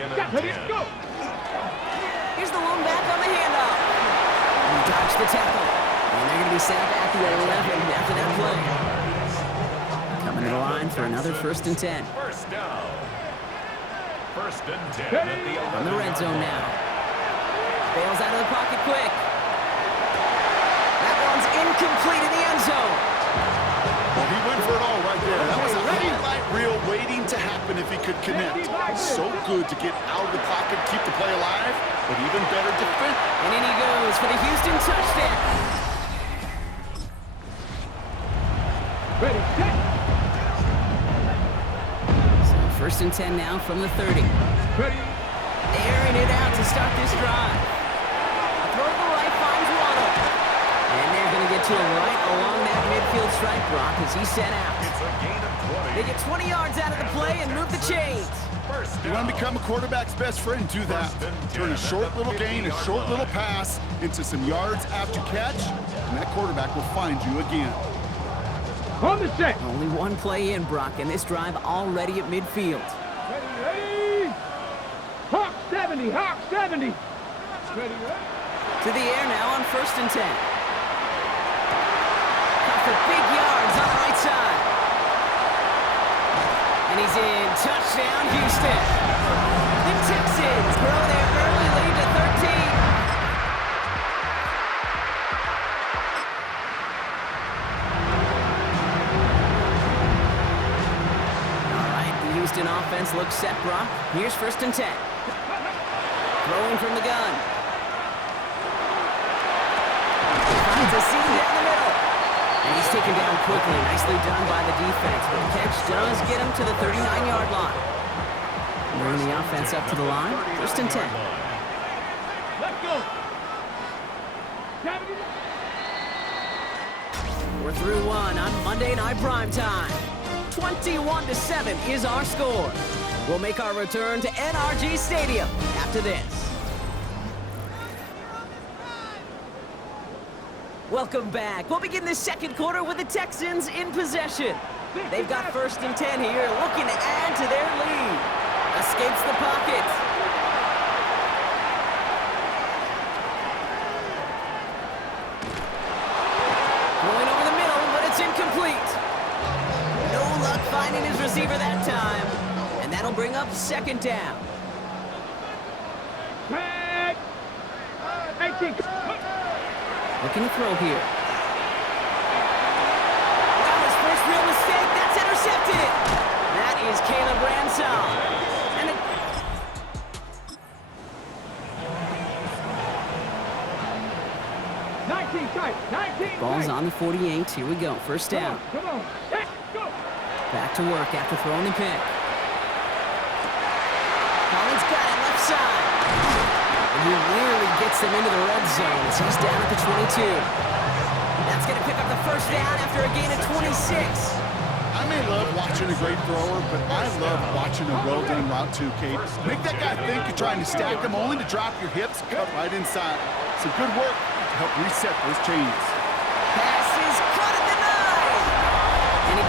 Second and 10. Here's the lone back on the handoff. He dodged the tackle. And they're going to be set up at the 11 after that play. Coming to the line for another first and 10. First down. First and 10 at the 11. On the red zone now. Bails out of the pocket quick. That one's incomplete in the end zone. Well, he went for it all right there. That was a highlight reel waiting to happen if he could connect. So good to get out of the pocket, keep the play alive, but even better defense. And in he goes for the Houston touchdown. Ready, set. So first and 10 now from the 30. Ready. Airing it out to start this drive. A throw to the right finds Waddle. And they're going to get to him right along that midfield stripe, Brock, as he's set out. It's a gain of 20. They get 20 yards out of the play and move the chains. First You want to become a quarterback's best friend, do that. Turn a short little gain, a short little pass into some yards after catch, and that quarterback will find you again. On the set. Only one play in, Brock, and this drive already at midfield. Ready, ready. Hawk 70, Hawk 70. Ready, ready. To the air now on first and 10. Got for big yards on the right side. And he's in. Touchdown, Houston. The Texans grow their early lead to 13. All right, the Houston offense looks set, Brock. Here's first and 10. Throwing from the gun. Finds a seam down the middle. And he's taken down quickly. Nicely done by the defense. But the catch does get him to the 39-yard line. Bringing the offense up to the line. First and 10. Let's go. 70. We're through one on Monday Night Primetime. 21-7 is our score. We'll make our return to NRG Stadium after this. Welcome back. We'll begin the second quarter with the Texans in possession. They've got first and 10 here, looking to add to their lead. Escapes the pocket. Going over the middle, but it's incomplete. No luck finding his receiver that time. And that'll bring up second down. Tag. 18. Looking to throw here. That was first real mistake. That's intercepted. That is Caleb Ransom. And it... 19 tight. 19 Ball's tight. on the 48. Here we go. First down. Come on. Let's go. Back to work after throwing the pick. Collins got it left side. And he nearly gets them into the red zone as he's down at the 22. That's going to pick up the first down after a gain of 26. I may love watching a great thrower, but I love watching a well-done route too, Kate. Make that guy think you're trying to stack them only to drop your hips, cut right inside. Some good work to help reset those chains. Pass is caught at the 9. And he...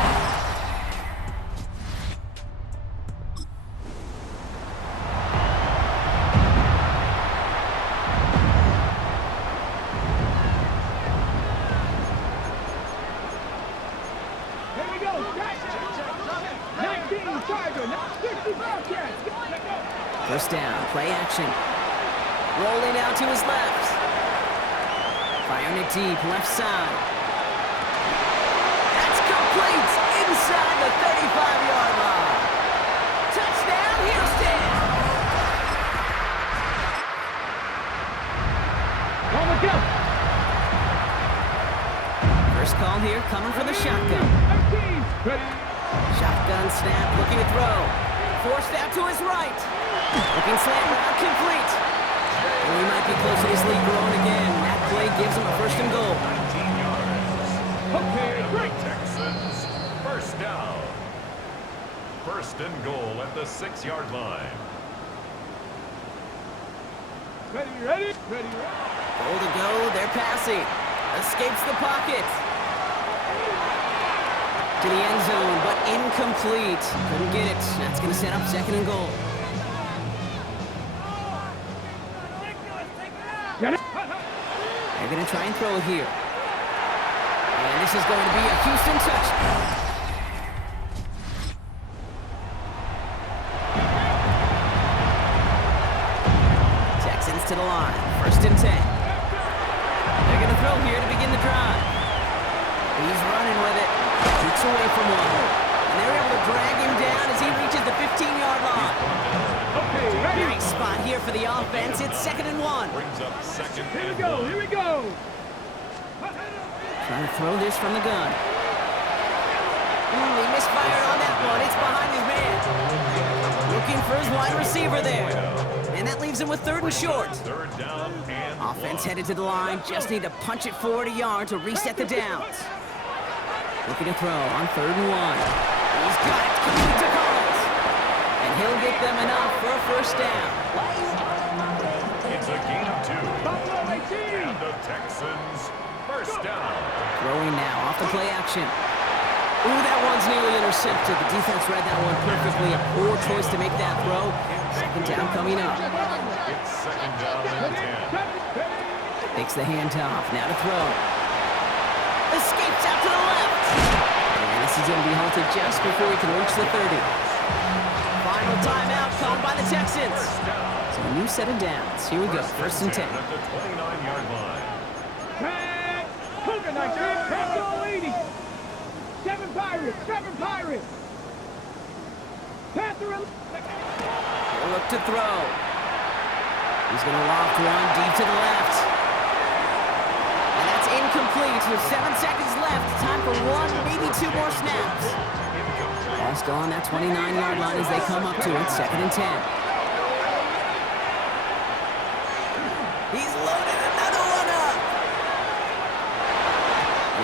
Here we go. 19 Charger. 60 Bobcats. Let's go. First down, play action. Rolling out to his left. Firing it deep, left side. That's complete inside the 35-yard line. Touchdown, Houston! On the go. First call here, coming for the shotgun. 13. Ready. Shotgun snap, looking to throw. Forced out to his right. Looking slant route, complete. And he might be close to his lead growing again. That play gives him a first and goal. 19 yards. Okay, great. Texans. First down. First and goal at the 6-yard line. Ready, ready. Ready, ready. Goal to go, they're passing. Escapes the pocket. To the end zone, but incomplete. Couldn't get it. That's going to set up second and goal. They're going to try and throw it here. And this is going to be a Houston touchdown. Texans to the line. 1st and 10. They're going to throw here to begin the drive. He's running with it. Shoots away from one. And they're able to drag him down as he reaches the 15-yard line. Great spot here for the offense. It's 2nd and 1. Brings up 2nd Here we and go, 1. here we go. Trying to throw this from the gun. He misfired on that one. It's behind his man. Looking for his wide receiver there. And that leaves him with 3rd and short. 3rd down and Offense 1. headed to the line. Just need to punch it forward a yard to reset the downs. Looking to throw on 3rd and 1. He's got it. Complete to Collins. And he'll get them enough for a 1st down. It's a gain of 2. Buffalo 18. And the Texans 1st down. Throwing now off the play action. Ooh, that one's nearly intercepted. The defense read that one perfectly. A poor choice to make that throw. 2nd down coming up. It's 2nd down and 10. Takes the handoff. Now to throw. Escapes out to the left. And this is going to be halted just before he can reach the 30. Final timeout called by the Texans. So a new set of downs. Here we go. 1st and 10. At the 29-yard line. Tag. Cougar 19. Pass all 80. 7 Pirates. 7 Pirates. Panther. He'll look to throw. He's going to loft one deep to the left. And that's incomplete with 7 seconds left. Time for 1, maybe 2 more snaps. Ball still on that 29-yard line as they come up to it. 2nd and 10. He's loaded another one up.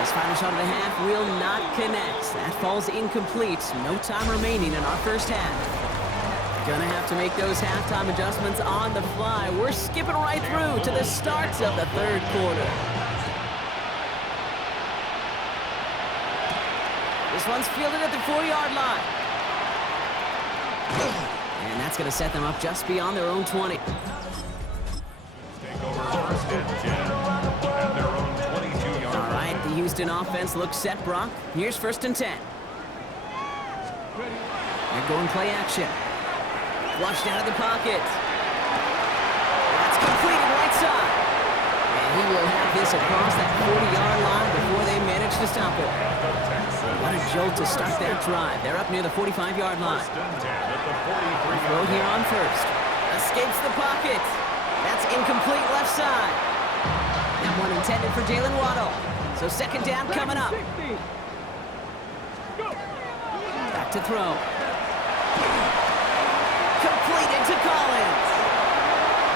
His final shot of the half will not connect. That falls incomplete. No time remaining in our 1st half. Gonna have to make those halftime adjustments on the fly. We're skipping right through to the start of the 3rd quarter. This one's fielded at the 4-yard line. And that's gonna set them up just beyond their own 20. Take over 1st and 10. At their own 22-yard All line. right, the Houston offense looks set, Brock. Here's 1st and 10. They're going play action. Flushed out of the pocket. That's completed right side. And he will have this across that 40-yard line before they manage to stop it. What a jolt to start that drive. They're up near the 45-yard line. 1st and 10 at the 43-yard Throw line. here on 1st. Escapes the pocket. That's incomplete left side. That one intended for Jalen Waddle. So 2nd down coming up. 60. Go. Back to throw. Completed to Collins.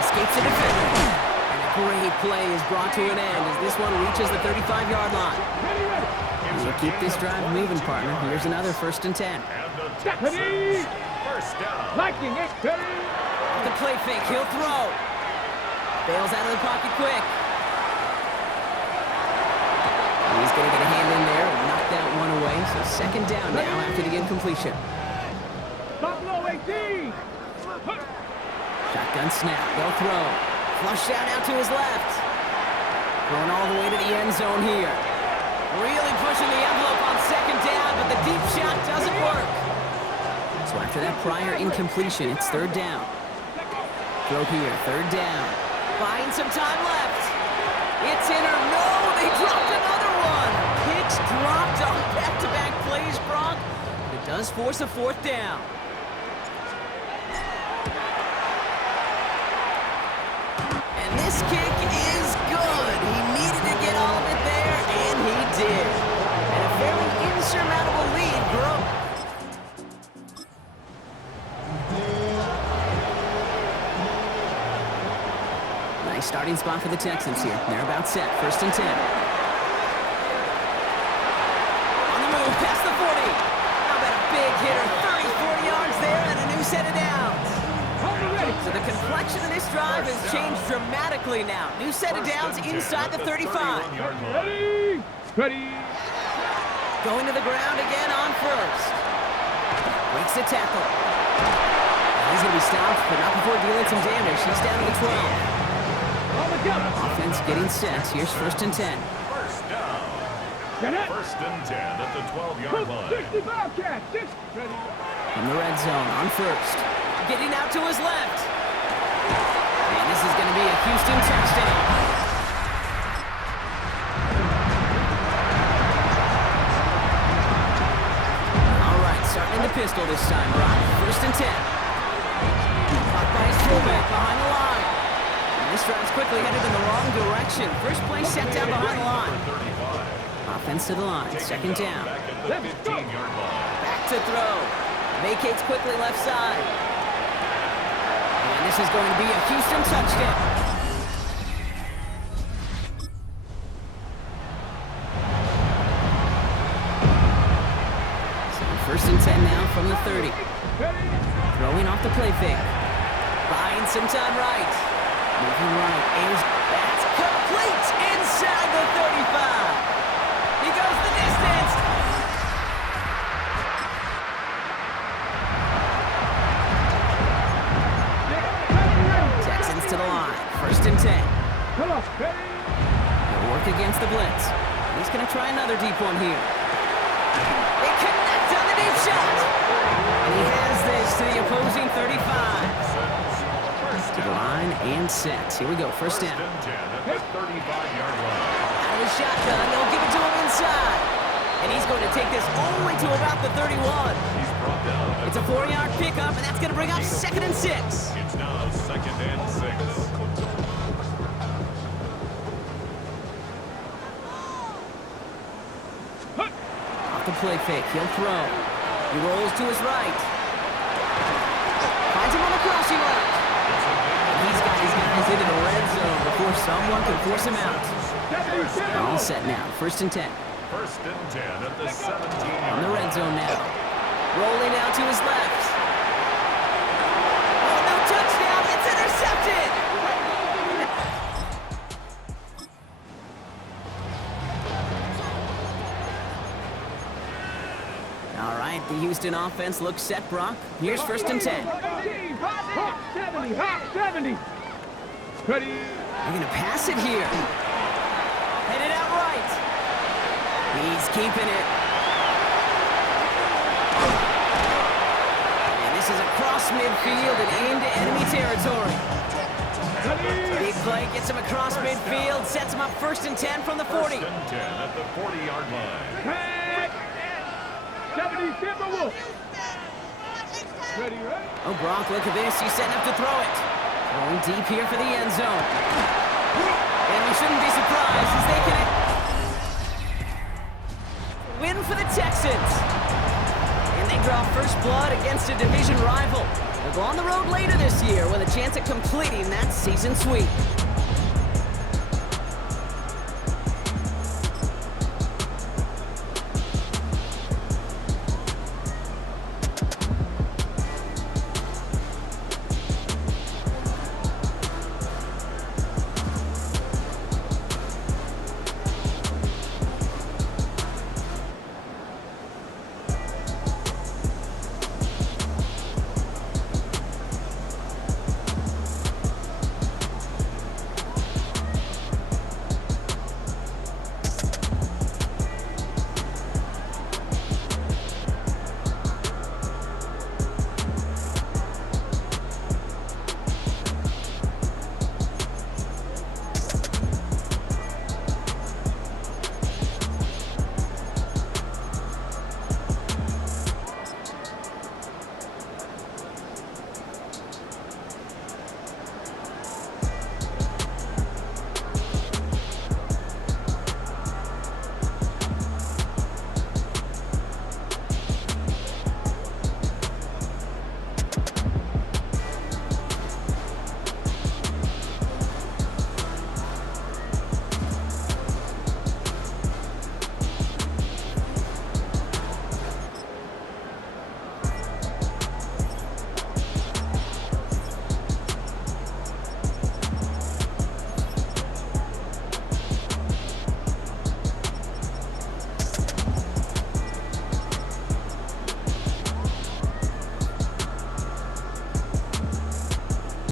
Escapes the defender. And a great play is brought to an end as this one reaches the 35-yard line. Ready, ready. We'll keep this drive moving, partner. Here's another 1st and 10. And the Texans 1st down. Liking it. Ready. The play fake. He'll throw. Bails out of the pocket quick. He's going to get a hand in there and knock that one away. So 2nd down now after the incompletion. Buffalo 18. Shotgun snap. They'll throw. Flush out out to his left. Going all the way to the end zone here. Really pushing the envelope on 2nd down, but the deep shot doesn't work. So after that prior incompletion, it's 3rd down. Throw here, 3rd down. Find some time left. It's in or no, they dropped another one. Picks dropped on back-to-back plays, Brock. But it does force a 4th down. And this kick is good. He needed to get all of it there, and he did. And a very insurmountable lead broke. Nice starting spot for the Texans here. They're about set. 1st and 10. On the move, past the 40. How about a big hitter? 30, 40 yards there, and a new set of downs. So the complexion of this drive has changed dramatically now. New set of downs inside the 35. Ready. Ready. Going to the ground again on 1st. Breaks the tackle. He's going to be stopped, but not before dealing some damage. He's down to the 12. On the jump. Offense getting set. Here's 1st and 10. First down. Get it. First and 10 at the 12-yard line. 60 Bobcats. Ready. From the red zone on 1st. Getting out to his left. And this is going to be a Houston touchdown. All right, starting in the pistol this time, Brock. 1st and 10. Caught by his fullback behind the line. And this drive's quickly headed in the wrong direction. First play set down behind the line. Offense to the line. 2nd down. Back at the 15-yard line. Back to throw. Vacates quickly left side. And this is going to be a Houston touchdown. So 1st and 10 now from the 30. Throwing off the play fake. Buying some time right. Moving right. Airs. That's complete inside the 35. He goes the distance. Texans to the line. 1st and 10. Come on. He'll work against the blitz. He's going to try another deep one here. They connect on the deep shot. And he has this to the opposing 35. To the line and set. Here we go. 1st down. First and 10 at the 35-yard line. Out of the shotgun. They'll give it to him inside. And he's going to take this all the way to about the 31. He's brought down. It's a 4-yard pickup, and that's going to bring up 2nd and 6. It's now 2nd and 6. Off the play fake. He'll throw. He rolls to his right. Finds him on the crossing route. And he's got his guys into the red zone before someone can force him out. All set now. 1st and 10. First and 10 at the 17-yard On the line. red zone now. Rolling out to his left. Oh, no touchdown. It's intercepted. All right, the Houston offense looks set, Brock. Here's 1st and 10. Hot 70. Hot 70. Ready. They're going to pass it here. Headed out right. He's keeping it. And this is across midfield and into enemy territory. Big play gets him across midfield, sets him up 1st and 10 from the 40. First and 10 at the 40-yard line. Tag. 70 Timberwolves. Ready, right? Oh, Brock, look at this. He's setting up to throw it. Going deep here for the end zone. And we shouldn't be surprised as they can win for the Texans. And they draw first blood against a division rival. They'll go on the road later this year with a chance at completing that season sweep.